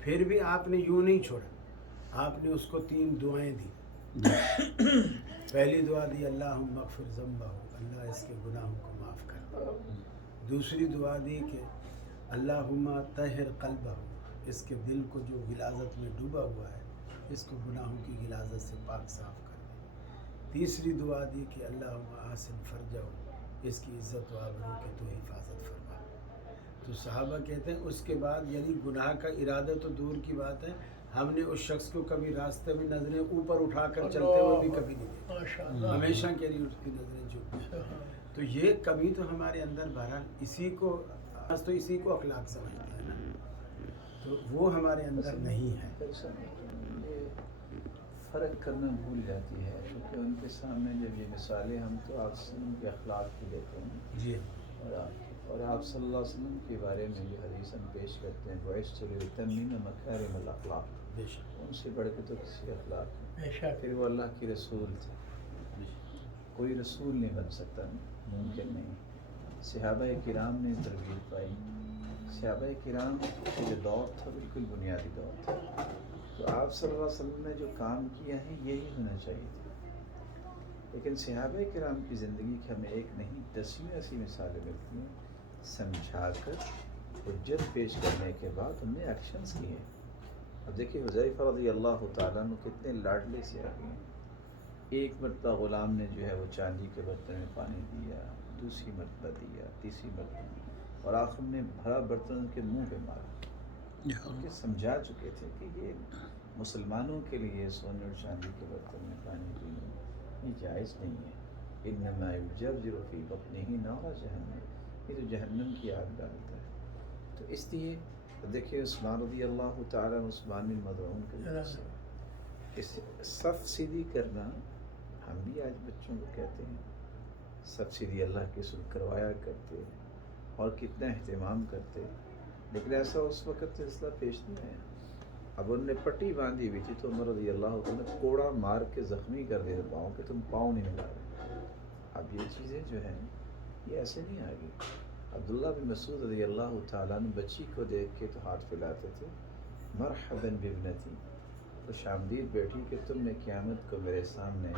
پھر بھی آپ نے یوں نہیں چھوڑا، آپ نے اس کو 3 دعائیں دی۔ پہلی دعا دی اللہم اغفر ذنبہ، اللہ اس کے گناہوں کو معاف کر۔ دوسری دعا دی کہ اللہم طہر قلبہ، اس کے دل کو جو غلاظت میں ڈوبا ہوا ہے اس کو گناہوں کی غلاظت سے پاک صاف کر دے۔ تیسری دعا دی کہ اللہم آسن فرجہ، اس کی عزت و آبرو کی تو حفاظت فرما۔ تو صحابہ کہتے ہیں اس کے بعد یعنی گناہ کا ارادہ تو دور کی بات ہے، ہم نے اس شخص کو کبھی راستے میں نظریں اوپر اٹھا کر چلتے ہوئے بھی کبھی نہیں دیکھا، ماشاءاللہ، ہمیشہ کے لیے اس کی نظریں جھکی۔ تو یہ کبھی تو ہمارے اندر بہرحال اسی کو آج تو اسی کو اخلاق سمجھتے ہیں نا، تو وہ ہمارے اندر نہیں ہے۔ یہ فرق کرنا بھول جاتی ہے، کیونکہ ان کے سامنے جب یہ مثالیں ہم تو آپ صلی اللہ علیہ وسلم کے اخلاق کی لیتے ہیں جی اور آپ صلی اللہ علیہ وسلم کے بارے میں جو حدیث ہم پیش کرتے ہیں بعثت لأتمم مکارم الاخلاق، بے شک ان سے بڑھ کے تو کسی اخلاق نہیں۔ بے شک، پھر وہ اللہ کے رسول تھے، کوئی رسول نہیں بن سکتا، ممکن نہیں۔ صحابہ کرام نے تربیت پائی، صحابہ کرام کا جو دور تھا بالکل بنیادی دور تھا، تو آپ صلی اللہ علیہ وسلم نے جو کام کیا ہے یہی ہونا چاہیے تھا۔ لیکن صحابہ کرام کی زندگی کی ہمیں ایک نہیں 10 ایسی مثالیں ملتی ہیں، سمجھا کر حجت پیش کرنے کے بعد ہم نے ایکشنز کیے۔ اب دیکھیے حذیفہ رضی اللہ تعالیٰ عنہ کتنے لاڈلے صحابی ہیں۔ ایک مرتبہ غلام نے جو ہے وہ چاندی کے برتن میں پانی دیا، دوسری مرتبہ دیا، تیسری مرتبہ، اور آخر میں بھرا برتن ان کے منہ پہ مارا، کیونکہ سمجھا چکے تھے کہ یہ مسلمانوں کے لیے سونے اور چاندی کے برتن میں پانی پینا یہ جائز نہیں ہے۔ انما یجرجر فی بطنہ نار جہنم، یہ تو جہنم کی آگ ڈالتا ہے۔ تو اس لیے دیکھیے عثمان رضی اللہ تعالیٰ عثمان بن مظعون کا اس صف سیدھی کرنا ہم بھی آج بچوں کو کہتے ہیں، صف سیدھی اللہ کے رسول کروایا کرتے اور کتنا اہتمام کرتے، لیکن ایسا اس وقت سلسلہ پیش نہیں آیا۔ اب انہوں نے پٹی باندھی ہوئی تھی تو عمر رضی اللہ عنہ نے کوڑا مار کے زخمی کر دیا پاؤں کہ تم پاؤں نہیں ملا رہے۔ اب یہ چیزیں جو ہیں یہ ایسے نہیں آ گئی۔ عبداللہ بن مسعود رضی اللہ تعالیٰ عنہ بچی کو دیکھ کے تو ہاتھ پھیلاتے تھے، مرحباً بابنتی، خوش آمدید بیٹی کہ تم نے قیامت کو میرے سامنے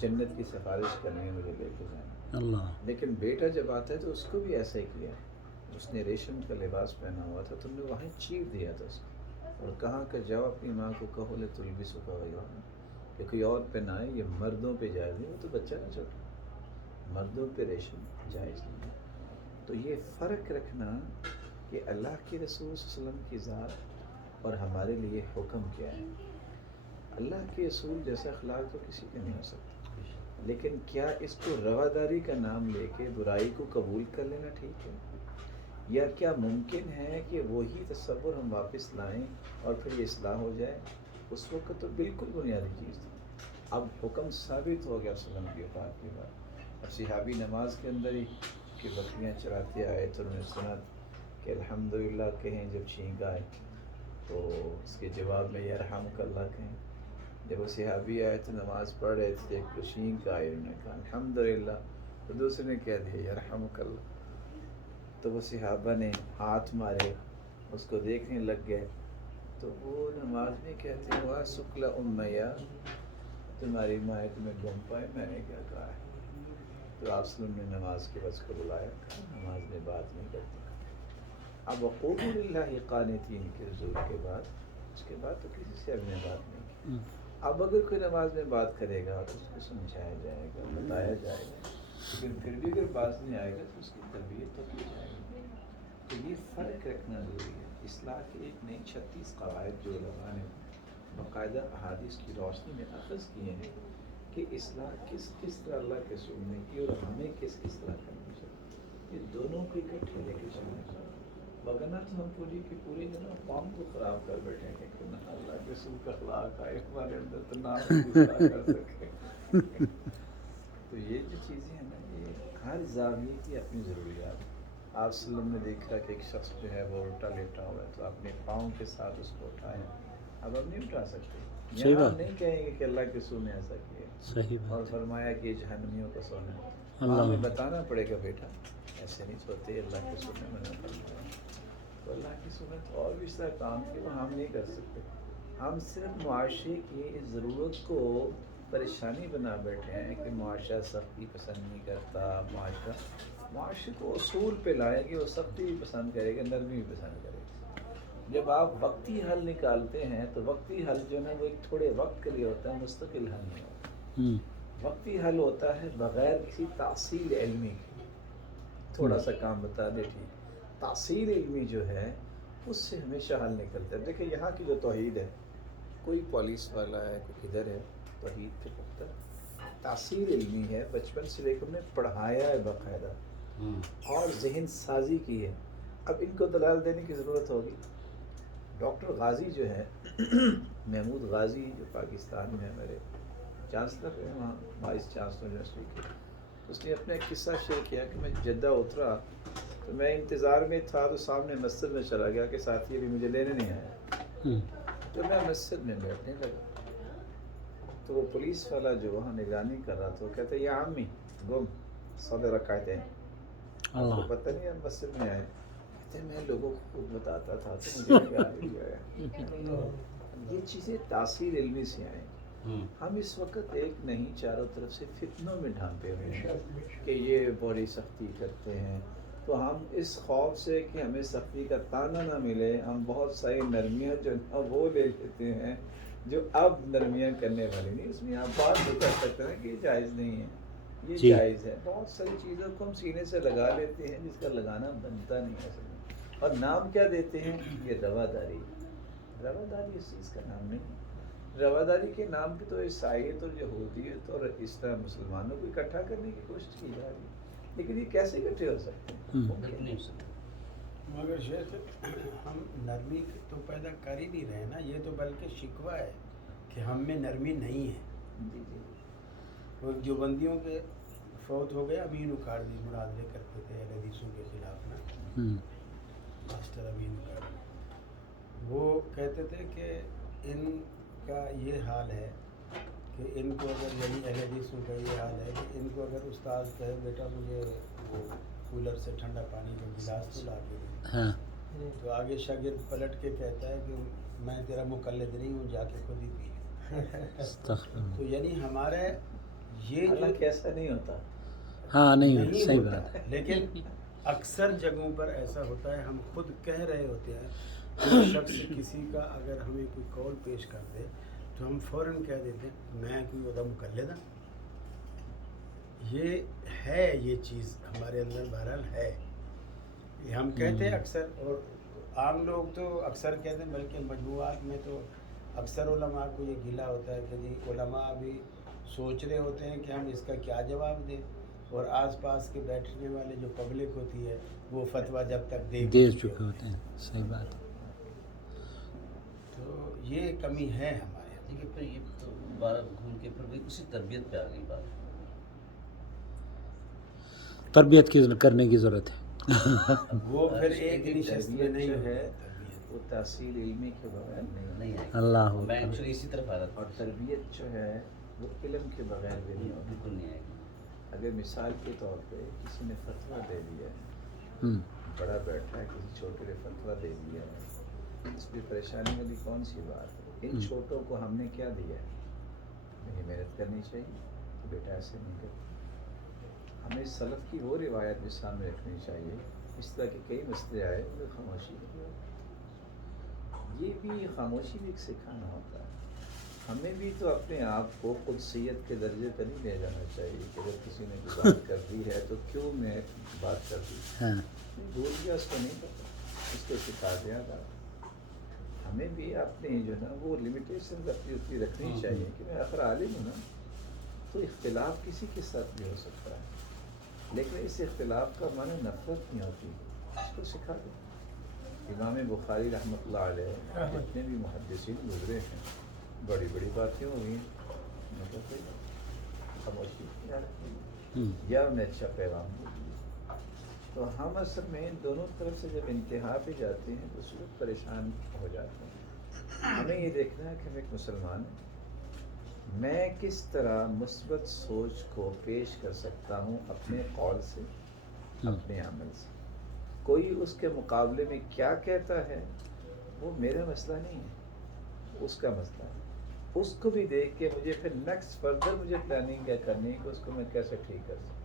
جنت کی سفارش کرنی ہے، مجھے لے کے جانا۔ اللہ، لیکن بیٹا جب آتا ہے تو اس کو بھی ایسا ہی کیا، اس نے ریشم کا لباس پہنا ہوا تھا، تم نے وہیں چیر دیا تھا اس کو اور کہا کہ جاؤ اپنی ماں کو کہو لتلبسک غیرہ، کہ کوئی اور پہنائے، یہ مردوں پہ جائز نہیں، وہ تو بچہ نہ چھوٹا، مردوں پہ ریشم جائز نہیں۔ تو یہ فرق رکھنا کہ اللہ کے رسول صلی اللہ علیہ وسلم کی ذات اور ہمارے لیے حکم کیا ہے۔ اللہ کے رسول جیسا اخلاق تو کسی کا نہیں ہو سکتا، لیکن کیا اس کو رواداری کا نام لے کے برائی کو قبول کر لینا ٹھیک ہے، یا کیا ممکن ہے کہ وہی تصور ہم واپس لائیں اور پھر یہ اصلاح ہو جائے؟ اس وقت تو بالکل بنیادی چیز تھی، اب حکم ثابت ہو گیا صلی اللہ علیہ وسلم کی وفات کے بعد۔ اب صحابی نماز کے اندر ہی کہ بکریاں چراتے آئے تو انہوں نے سنا کہ الحمدللہ کہیں جب چھینک آئے تو اس کے جواب میں یرحمک اللہ کہیں۔ جب وہ صحابی آئے تو نماز پڑھ رہے تھے، ایک تو چھینک آئے، انہوں نے کہا الحمدللہ، تو دوسرے نے کہہ دیا یرحمک اللہ، تو وہ صحابہ نے ہاتھ مارے، اس کو دیکھنے لگ گئے، تو وہ نماز میں کہتے ہیں وا سکل امیہ، تمہاری ماں تمہیں گم پائے، میں نے کیا کہا ہے؟ تو آپ صلی اللہ علیہ وسلم نے نماز کے وقت کو بلایا، کہا نماز میں بات نہیں کرتے۔ اب وقوموا للہ قانتین کے حضور کے بعد، اس کے بعد تو کسی سے اب نے بات نہیں کی۔ اب اگر کوئی نماز میں بات کرے گا تو اس کو سمجھایا جائے گا، بتایا جائے گا، لیکن پھر بھی اگر باز نہیں آئے گا تو اس کی تربیت تو کی جائے گی۔ تو یہ فرق رکھنا ضروری ہے۔ اصلاح کے ایک نئی 36 قواعد جو علماء نے باقاعدہ احادیث کی روشنی میں اخذ کیے ہیں کہ اصلاح کس کس طرح اللہ کے رسول نے کی اور ہمیں کس کس طرح کرنی چاہیے، یہ دونوں کو اکٹھے لے کے چلنا چاہیے، وگرنہ تو ہم پوری کی پوری قوم کو خراب کر بیٹھیں گے کہ نہ اللہ کے رسول کا اخلاق آئے ہمارے اندر تو نہ ہم اصلاح کر سکیں۔ تو یہ جو چیزیں ہیں نا، یہ ہر زاویے کی اپنی ضروریات۔ آپ صلی اللہ علیہ وسلم نے دیکھا کہ ایک شخص جو ہے وہ الٹا لیٹا ہوا ہے تو اپنے پاؤں کے ساتھ اس کو اٹھائیں، اب ہم نہیں اٹھا سکتے، صحیح یہاں بات، نہیں کہیں گے کہ اللہ کے رسول نے ایسا کیا، صحیح اور بات، فرمایا کہ یہ جہنمیوں کا سونا ہے، اللہ ہمیں بتانا پڑے گا بیٹا ایسے نہیں سوتے، اللہ کے رسول نے منع فرمایا۔ تو اللہ کی سنت اور بھی اس طرح کام کے وہ ہم نہیں کر سکتے. ہم صرف معاشرے کی اس ضرورت کو پریشانی بنا بیٹھے ہیں کہ معاشرہ سختی پسند نہیں کرتا. معاشرے کو اصول پہ لائے کہ وہ سختی بھی پسند کرے گا، نرمی بھی پسند کرے گا. جب آپ وقتی حل نکالتے ہیں تو وقتی حل جو ہے وہ ایک تھوڑے وقت کے لیے ہوتا ہے، مستقل حل نہیں ہوتا. وقتی حل ہوتا ہے بغیر کسی تاثیر علمی کے. تھوڑا سا کام بتا دے ٹھیک، تاثیر علمی جو ہے اس سے ہمیشہ حل نکلتا ہے. دیکھیں یہاں کی جو توحید ہے، کوئی پولیس والا ہے کوئی کدھر ہے، توحید کے پختہ تاثیر علمی ہے. بچپن سے لے کر انہیں پڑھایا ہے باقاعدہ اور ذہن سازی کی ہے. اب ان کو دلال دینے کی ضرورت ہوگی. ڈاکٹر غازی جو ہے محمود غازی، جو پاکستان میں ہمارے چانسلر ہیں، وہاں وائس چانسلر یونیورسٹی کے، اس نے اپنا ایک قصہ شیئر کیا کہ میں جدہ اترا تو میں انتظار میں تھا تو سامنے مسجد میں چلا گیا کہ ساتھی ابھی مجھے لینے نہیں آیا. تو میں مسجد میں بیٹھنے لگا تو وہ پولیس والا جو وہاں نگرانی کر رہا تھا وہ کہتے یا عمی گم صدر رکعتیں. آپ کو پتہ نہیں ہم مسجد میں آئے. کہتے میں لوگوں کو خود بتاتا تھا تو مجھے نگرانی بھی آیا. یہ چیزیں تاثیر علمی سے آئیں. ہم اس وقت ایک نہیں چاروں طرف سے فتنوں میں ڈھانپے ہوئے ہیں کہ یہ بڑی سختی کرتے ہیں. تو ہم اس خوف سے کہ ہمیں سختی کا تانا نہ ملے، ہم بہت ساری نرمیاں جو ہے وہ لے لیتے ہیں جو اب نرمیاں کرنے والی نہیں. اس میں آپ بات نہیں کر سکتے نا کہ یہ جائز نہیں ہے، یہ جائز ہے. بہت ساری چیزوں کو ہم سینے سے لگا لیتے ہیں جس کا لگانا بنتا نہیں ہے. اور نام کیا دیتے ہیں؟ یہ رواداری. رواداری اس چیز کا نام نہیں. رواداری کے نام پہ تو عیسائیت اور یہودیت اور اس طرح مسلمانوں کو اکٹھا کرنے کی کوشش کی جا رہی ہے. لیکن یہ کیسے اکٹھے ہو سکتے ہیں؟ ممکن نہیں ہو سکتے. مگر شیخ ہم نرمی تو پیدا کر ہی نہیں رہے نا، یہ تو بلکہ شکوہ ہے کہ ہم میں نرمی نہیں ہے. جی جی. وہ جو بندیوں کے فوت ہو گئے، امین اکاڑوی مناظرے کرتے تھے اہل حدیثوں کے خلاف نا، ماسٹر امین اکاڑوی، وہ کہتے تھے کہ ان کا یہ حال ہے کہ ان کو اگر یعنی اہل حدیثوں کا یہ حال ہے کہ ان کو اگر استاد کہے بیٹا مجھے وہ کولر سے ٹھنڈا پانی کا گلاس تو لا کے دے، تو آگے شاگرد پلٹ کے کہتا ہے کہ میں تیرا مقلد نہیں ہوں، جا کے خود ہی پی. تو یعنی ہمارے یہ جو ایسا نہیں ہوتا. ہاں نہیں صحیح ہوتا بات. لیکن اکثر جگہوں پر ایسا ہوتا ہے، ہم خود کہہ رہے ہوتے ہیں. کوئی شخص کسی کا اگر ہمیں کوئی قول پیش کر دے تو ہم فوراً کہہ دیتے ہیں میں کوئی عدم مقلد ہوں. یہ ہے، یہ چیز ہمارے اندر بہرحال ہے. یہ ہم کہتے ہیں اکثر، اور عام لوگ تو اکثر کہتے ہیں، بلکہ مجموعات میں تو اکثر علماء کو یہ گلہ ہوتا ہے کہ جی علماء ابھی سوچ رہے ہوتے ہیں کہ ہم اس کا کیا جواب دیں، اور آس پاس کے بیٹھنے والے جو پبلک ہوتی ہے وہ فتویٰ جب تک دے چکے ہوتے ہیں. صحیح بات. تو یہ کمی ہے ہمارے. دیکھیے پھر یہ تو بارہ گھوم کے پھر وہی اسی تربیت پہ آ گئی بات. تربیت کی کرنے کی ضرورت ہے. وہ پھر ایک نشست میں نہیں جو ہے تربیت. وہ تاثیر علمی کے بغیر نہیں آئے گی. اللہ میں ایکچولی اسی طرف آ رہا تھا. اور تربیت جو ہے وہ علم کے بغیر بھی نہیں ہوتی. بالکل نہیں آئے گی. اگر مثال کے طور پہ کسی نے فتویٰ دے دیا ہے، بڑا بیٹھا ہے کسی چھوٹے نے فتویٰ دے دیا ہے، اس میں پریشانی والی کون سی بات ہے؟ ان چھوٹوں کو ہم نے کیا دیا ہے؟ ہمیں محنت کرنی چاہیے کہ بیٹا ایسے نہیں کرتا. ہمیں سلف کی وہ روایت بھی سامنے رکھنی چاہیے. اس طرح کے کئی مسئلے آئے جو خاموشی یہ بھی خاموشی بھی ایک سکھانا ہوتا ہے. ہمیں بھی تو اپنے آپ کو قدسیت کے درجے پر نہیں لے جانا چاہیے کہ اگر کسی نے کوئی بات کر دی ہے تو کیوں میں بات کر دی. بھول گیا اس کو نہیں پتا، اس کو سکھا دیا تھا. ہمیں بھی اپنے جو ہے نا وہ لمیٹیشن اپنی رکھنی چاہیے کہ میں آخر عالم ہوں نا، تو اختلاف کسی کے ساتھ بھی ہو سکتا ہے، لیکن اس اختلاف کا معنی نفرت نہیں ہوتی. اس کو سکھا دیں. امام بخاری رحمۃ اللہ علیہ جتنے بھی محدثین گزرے ہیں بڑی بڑی باتیں ہوئی ہیں، مطلب خاموشی یا انہیں اچھا پیغام دے دیا. تو ہم اصل میں دونوں طرف سے جب انتہا پہ جاتے ہیں تو صرف پریشان ہو جاتے ہیں. ہمیں یہ دیکھنا ہے کہ ہم ایک مسلمان ہیں، میں کس طرح مثبت سوچ کو پیش کر سکتا ہوں اپنے قول سے، اپنے عمل سے. کوئی اس کے مقابلے میں کیا کہتا ہے وہ میرا مسئلہ نہیں ہے، اس کا مسئلہ ہے. اس کو بھی دیکھ کے مجھے پھر نیکسٹ فردر مجھے پلاننگ کیا کرنی ہے کہ اس کو میں کیسے ٹھیک کر سکوں.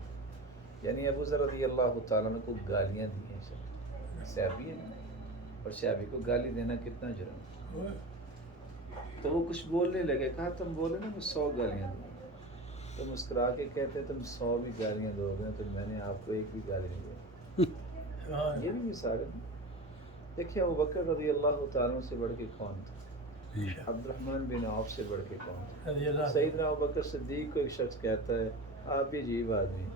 یعنی ابو ذر رضی اللہ تعالیٰ عنہ کو گالیاں دی ہیں صحابی ہے، اور صحابی کو گالی دینا کتنا جرم ہے. تو وہ کچھ بولنے لگے، کہا تم بولے نا میں 100 گالیاں دوں گا. تو مسکرا کے کہتے تم 100 بھی گالیاں دو گے تو میں نے آپ کو ایک بھی گالی نہیں دی. یہ بھی مثال ہے. دیکھیے ابو بکر رضی اللہ تعالیٰ سے بڑھ کے کون تھا؟ عبد الرحمن بن عوف سے بڑھ کے کون تھا؟ سیدنا ابو بکر صدیق کو ایک شخص کہتا ہے آپ بھی عجیب آدمی،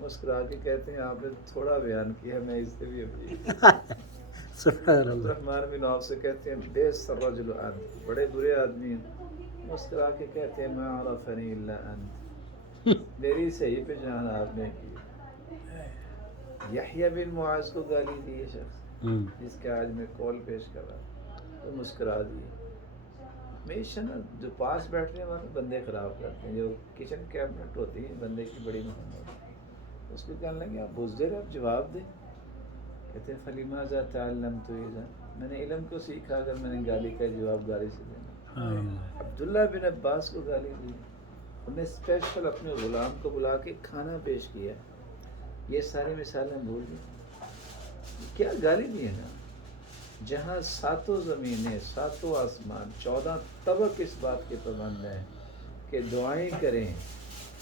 مسکرا کے کہتے ہیں آپ نے تھوڑا بیان کیا، میں اس سے بھی عجیب. عبد الرحمن بن عوف سے کہتے ہیں بیس الرجل انت، بڑے برے آدمی ہیں، مسکرا کے کہتے ہیں ما عرفنی الا انت، میری صحیح پہچان آپ نے کی. یحییٰ بن معاذ کو گالی دی ہے شخص جس کے آج میں کال پیش کر رہا تو مسکرا دی. ہمیشہ نا جو پاس بیٹھنے والے بندے خراب کرتے ہیں، جو کچن کیبنٹ ہوتی ہے بندے کی بڑی محمد، اس کو کہنے لگے آپ بزدل آپ جواب دیں. کہتے ہیں فلماذا تعلمت اذا، میں نے علم کو سیکھا اگر میں نے گالی کا جواب گالی سے دینا. عبداللہ بن عباس کو گالی دی، انہوں نے اسپیشل اپنے غلام کو بلا کے کھانا پیش کیا. یہ ساری مثالیں بھول گئی. کیا گالی دی ہے نا. جہاں 7 زمینیں 7 آسمان 14 طبق اس بات کے پابند ہیں کہ دعائیں کریں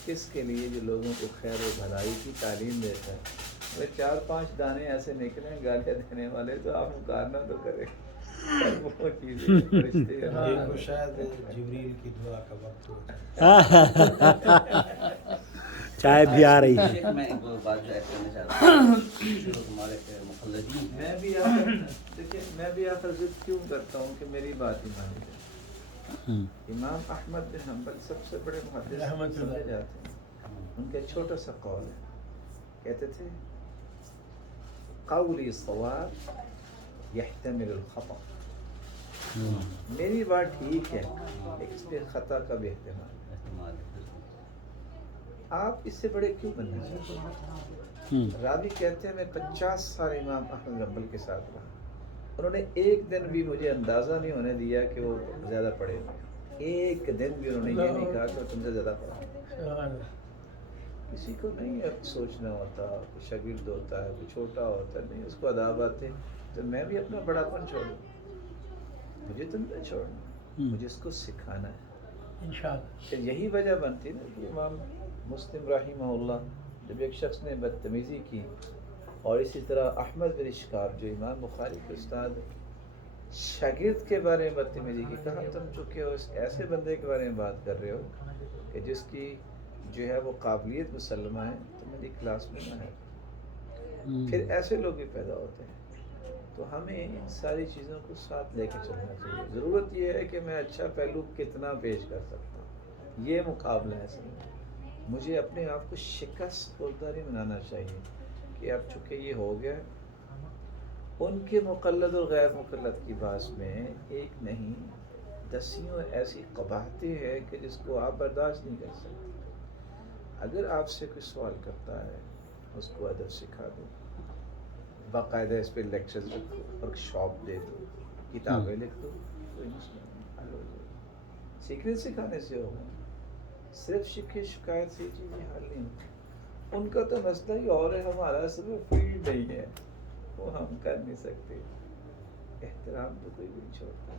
کس کے لیے جو لوگوں کو خیر و بھلائی کی تعلیم دیتا ہے. وہ 4-5 دانے ایسے نکلیں گالیاں دینے والے تو آپ مقارنہ تو کریں. وہ چیزیں یہ کو شاید جبریل کی دعا کا وقت ہو جائے. چائے بھی آ رہی ہے. شیخ میں ایک بات جو ایڈ کرنا چاہتا ہوں، جو ہمارے مخلدین میں بھی دیکھیں میں بھی آخر ضد کیوں کرتا ہوں کہ میری بات ہی مانی جائے. امام احمد بن حنبل سب سے بڑے محدث سمجھے جاتے ہیں. ان کا چھوٹا سا قول ہے، کہتے تھے قولی صواب یحتمل الخطأ، میری بات ٹھیک ہے لیکن اس میں خطا کا بھی احتمال ہے. آپ اس سے بڑے کیوں بننا چاہتے ہیں؟ راوی کہتے ہیں میں 50 سال امام احمد بن حنبل کے ساتھ رہا، انہوں نے ایک دن بھی مجھے اندازہ نہیں ہونے دیا کہ وہ زیادہ پڑھے ہوئے. ایک دن بھی انہوں نے یہ نہیں کہا کہ تم سے زیادہ پڑھا. کسی کو نہیں سوچنا ہوتا، کوئی شاگرد ہوتا ہے کوئی چھوٹا ہوتا ہے، نہیں اس کو آداب آتے تو میں بھی اپنا بڑا پن چھوڑوں. مجھے تم نے چھوڑنا، مجھے اس کو سکھانا ہے انشاءاللہ. یہی وجہ بنتی نا کہ امام مسلم رحمہ اللہ جب ایک شخص نے بدتمیزی کی، اور اسی طرح احمد بن اشکاب جو امام بخاری کے استاد شاگرد کے بارے میں بدتمیزی کی، کہا تم چکے ہو اس ایسے بندے کے بارے میں بات کر رہے ہو کہ جس کی جو ہے وہ قابلیت مسلمہ ہے تو میری کلاس میں نہ ہے. پھر ایسے لوگ بھی پیدا ہوتے ہیں. تو ہمیں ان ساری چیزوں کو ساتھ لے کے چلنا چاہیے. ضرورت یہ ہے کہ میں اچھا پہلو کتنا پیش کر سکتا ہوں، یہ مقابلہ ہے سر. مجھے اپنے آپ کو شکست خورداری بنانا چاہیے کہ اب چونکہ یہ ہو گیا. ان کے مقلد اور غیر مقلد کی بات میں ایک نہیں 10 ایسی قباحتیں ہیں کہ جس کو آپ برداشت نہیں کر سکتے. اگر آپ سے کوئی سوال کرتا ہے اس کو ادب سکھا دو، باقاعدہ اس پہ لیکچرز رکھو، ورک شاپ دے دو، کتابیں لکھ دو، کوئی مسئلہ نہیں، حل ہو جائے. سیکھنے سکھانے سے ہوگا، صرف شکایت سے چیزیں حل نہیں ہوتی. ان کا تو مسئلہ ہی اور ہے، ہمارا صرف فیلڈ نہیں ہے، وہ ہم کر نہیں سکتے. احترام تو کوئی بھی نہیں چھوڑتا.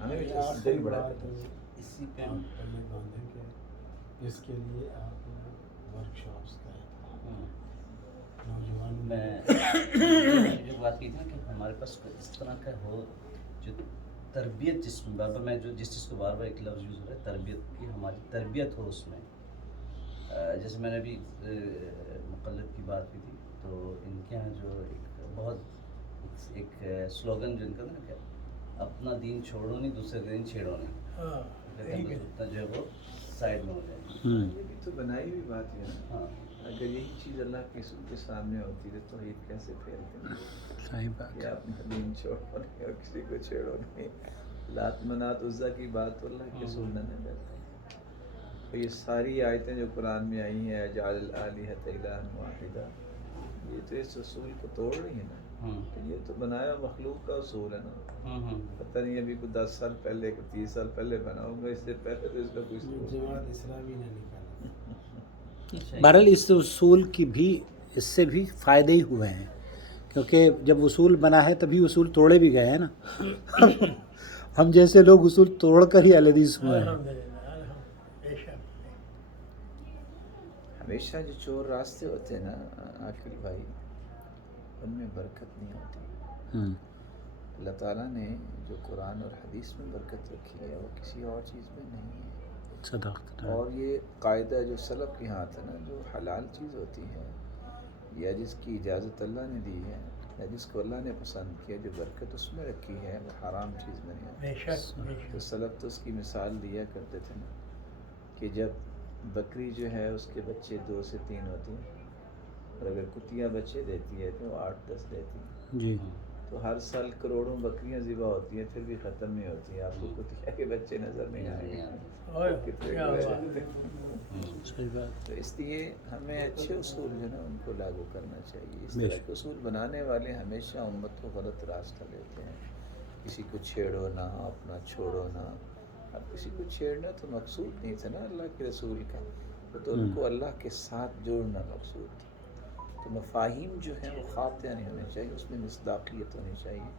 ہمیں بھی دل بڑا کرنا چاہیے. اسی پہ پہلے باندھیں کہ اس کے لیے آپ ورک شاپس کا نوجوان میں جو بات کی تھی نا کہ ہمارے پاس اس طرح کا ہو جو تربیت، جس میں بار بار میں جو جس چیز کو بار بار ایک لفظ یوز ہو رہا ہے تربیت کی، ہماری تربیت ہو اس میں. جیسے میں نے ابھی مقلد کی بات کی تھی، تو ان کے یہاں جو ایک بہت ایک سلوگن جو ان کا نا کہ اپنا دین چھوڑو نہیں دوسرے دین چھیڑو نہیں، اتنا جو ہے وہ سائڈ میں ہو جائے. یہ بھی تو بنائی ہوئی بات ہے نا. اگر یہی چیز اللہ کے رسول کے سامنے ہوتی ہے تو عید کیسے پھیلتے ہیں؟ صحیح بات. کہ اپنا دین چھوڑو نہیں اور کسی کو چھیڑو نہیں. لات منات عزا کی بات تو اللہ کے رسول نے نہیں کرتا. تو یہ ساری آیتیں جو قرآن میں آئی ہیں جعل الآلہۃ الہا واحدہ، یہ تو اس اصول کو توڑ رہی ہے نا. تو یہ تو بنایا مخلوق کا اصول ہے نا. پتہ نہیں ابھی کوئی 10 سال پہلے کوئی 30 سال پہلے بنا ہوگا, اس سے پہلے تو اس کا کوئی اصول نہیں. جماعت اسلامی نے نکالا. بہرحال اس اصول کی بھی اس سے بھی فائدے ہی ہوئے ہیں, کیونکہ جب اصول بنا ہے تبھی اصول توڑے بھی گئے ہیں نا. ہم جیسے لوگ اصول توڑ کر ہی اہل حدیث ہوئے ہیں. ہمیشہ جو چور راستے ہوتے ہیں نا عاقل بھائی, ان میں برکت نہیں ہوتی. اللہ تعالیٰ نے جو قرآن اور حدیث میں برکت رکھی ہے وہ کسی اور چیز میں نہیں ہے. صدقت. اور یہ قاعدہ جو سلف کے ہاتھ ہے نا, جو حلال چیز ہوتی ہے یا جس کی اجازت اللہ نے دی ہے یا جس کو اللہ نے پسند کیا, جو برکت اس میں رکھی ہے وہ حرام چیز میں نہیں ہے. تو سلف تو اس کی مثال دیا کرتے تھے نا کہ جب بکری جو ہے اس کے بچے 2 سے 3 ہوتے ہیں, اور اگر کتیاں بچے دیتی ہے تو 8-10 دیتی ہیں. جی. تو ہر سال کروڑوں بکریاں ذبح ہوتی ہیں, پھر بھی ختم نہیں ہوتی ہیں. آپ کو کتیا کے بچے نظر نہیں آئیں گے. صحیح بات. تو اس لیے ہمیں اچھے اصول جو ہے نا ان کو لاگو کرنا چاہیے. اس طرح کے اصول بنانے والے ہمیشہ امت کو غلط راستہ لیتے ہیں. کسی کو چھیڑو نہ, اپنا چھوڑو نہ. اب کسی کو چھیڑنا تو مقصود نہیں تھا نا اللہ کے رسول کا, تو ان کو اللہ کے ساتھ جوڑنا مقصود تھا. تو مفاہیم جو ہیں وہ خاطئہ نہیں ہونے چاہیے, اس میں مصداقیت ہونی چاہیے,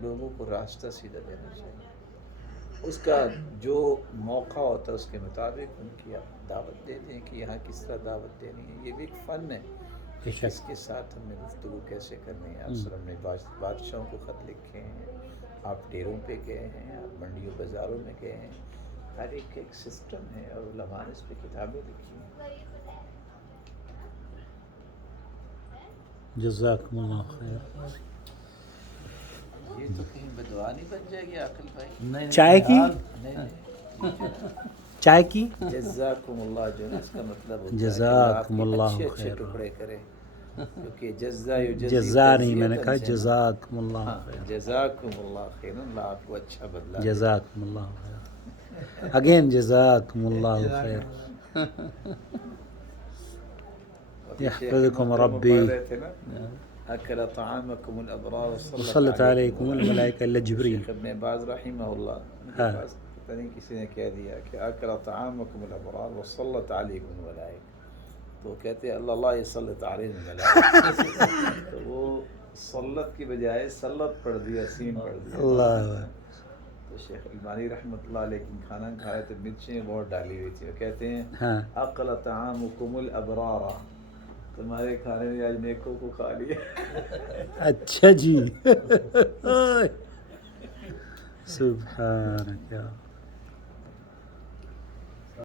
لوگوں کو راستہ سیدھا دینا چاہیے. اس کا جو موقع ہوتا ہے اس کے مطابق ان کی آپ دعوت دے دیں کہ یہاں کس طرح دعوت دینی ہے. یہ بھی ایک فن ہے کہ کس کے ساتھ ہم نے گفتگو کیسے کرنی ہے. آپ ہم نے بادشاہوں کو خط لکھے ہیں, آپ ڈیروں پہ گئے ہیں, آپ منڈیوں بازاروں میں گئے ہیں. ہر ایک سسٹم ہے اور علماء نے اس پہ کتابیں لکھی ہیں. جزاکم اللہ خیر. یہ تو کہیں بدعا نہیں بن جائے گی عاقل بھائی. چائے کی نہیں, چائے کی جزاکم اللہ جو ہے اس کا مطلب ہوتا ہے جزاکم اللہ اچھے اچھے خیر. ٹکڑے کرے, کیونکہ جزا جزا نہیں, میں نے کہا جزاکم اللہ خیر. جزاکم اللہ خیر, اللہ آپ کو اچھا بدلا. جزاکم اللہ خیر. اگین جزاکم اللہ خیر. يحفظكم ربي. اکل طعامکم الابرار وصلت علیکم الملائکہ الا جبریل. شیخ ابن باز رحمہ اللہ ان کے پاس پتہ نہیں کسی نے کہہ دیا کہ اکل طعامکم الابرار وصلت علیکم الملائکہ, تو کہتے ہیں اللہ یصلت علیہم الملائکہ. تو وہ صلت کی بجائے سلط پڑھ دیا, سین پڑھ دیا. اللہ. تو شیخ البانی رحمۃ اللہ علیہ کھانا کھا رہے تھے, مرچیں بہت ڈالی ہوئی تھی. وہ کہتے ہیں اکل طعامکم الابرار, تمہارے کھانے میں آج نیکوں کو کھا لیا. اچھا جی. سبحان اللہ.